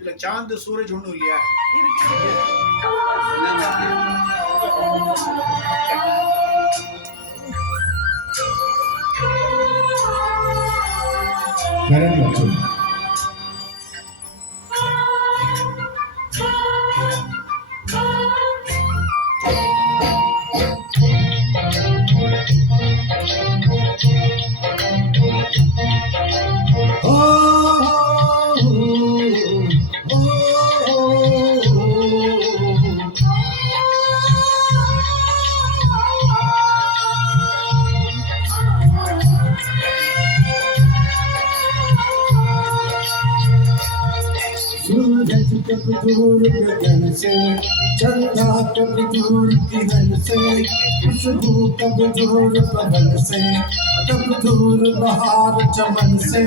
இல்ல சாந்து சூரஜ் ஒண்ணும் இல்லையா? கரண் மற்றும் सूरज कब दूर गगन से, चंदा कब दूर किरण से, खुशबू कब दूर पवन से, कब दूर बहार चमन से।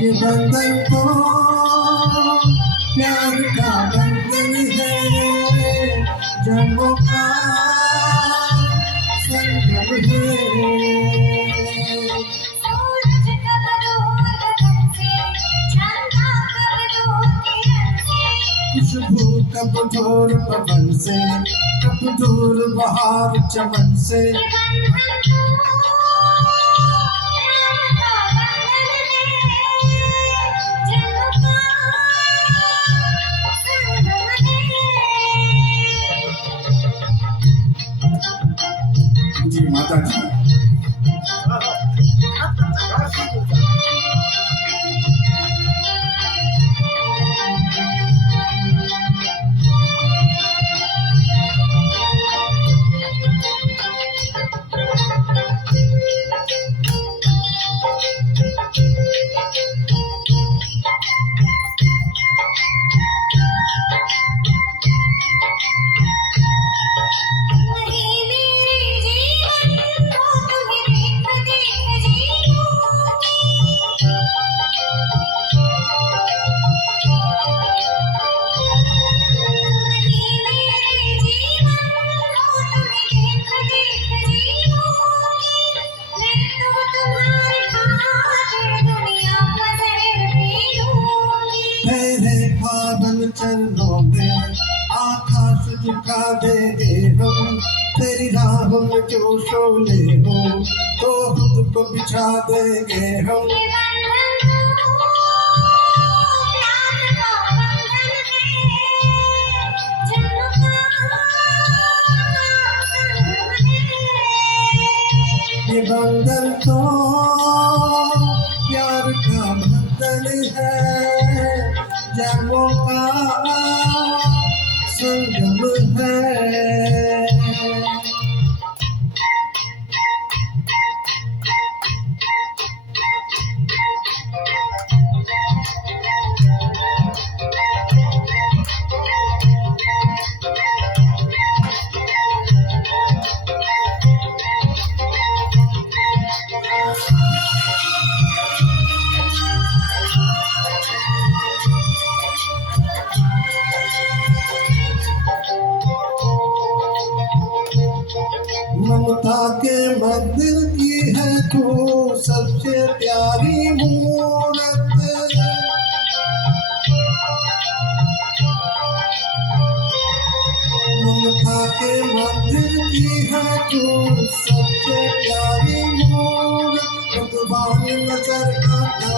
ये बंधन तो प्यार का बंधन है, जन्मों का संगम है। सूरज कब दूर गगन से, चंदा कब दूर किरण से, खुशबू कब दूर पवन से, कब दूर बहार चमन से। जी माता जी चरणों में आकाश झुका देंगे हम, तेरी राहों में जो शोले हो तो खुद को बिछा देंगे हम। ये बंधन तो प्यार का बंधन है, जन्मों का संगम है। ममता के मंदिर की है तू सबसे प्यारी मूरत, ममता के मंदिर की है तू सबसे प्यारी मूरत। भगवान नजर आता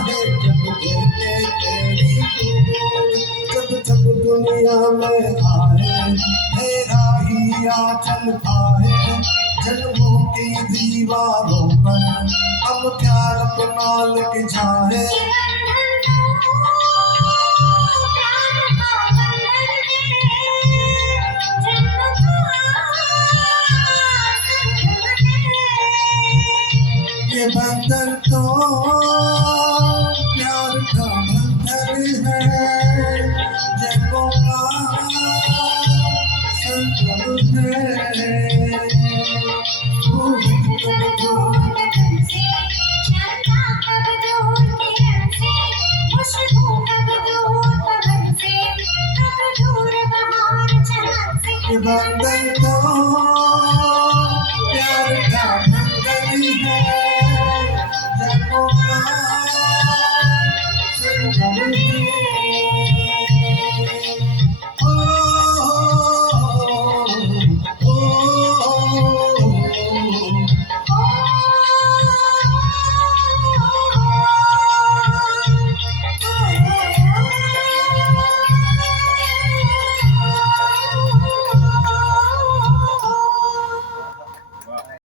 है जब देखे तेरी सूरत, जब जब दुनिया में आए तेरा ही आंचल आए, जन्मों की दीवारों पर अब प्यार अपना लग जाए। ये बंधन तो प्यार का बंधन है, जन्मों का संगम है। खुशबू कब दूर पवन से, कब दूर बहार चमन बंधन तो प्यार का बंधन है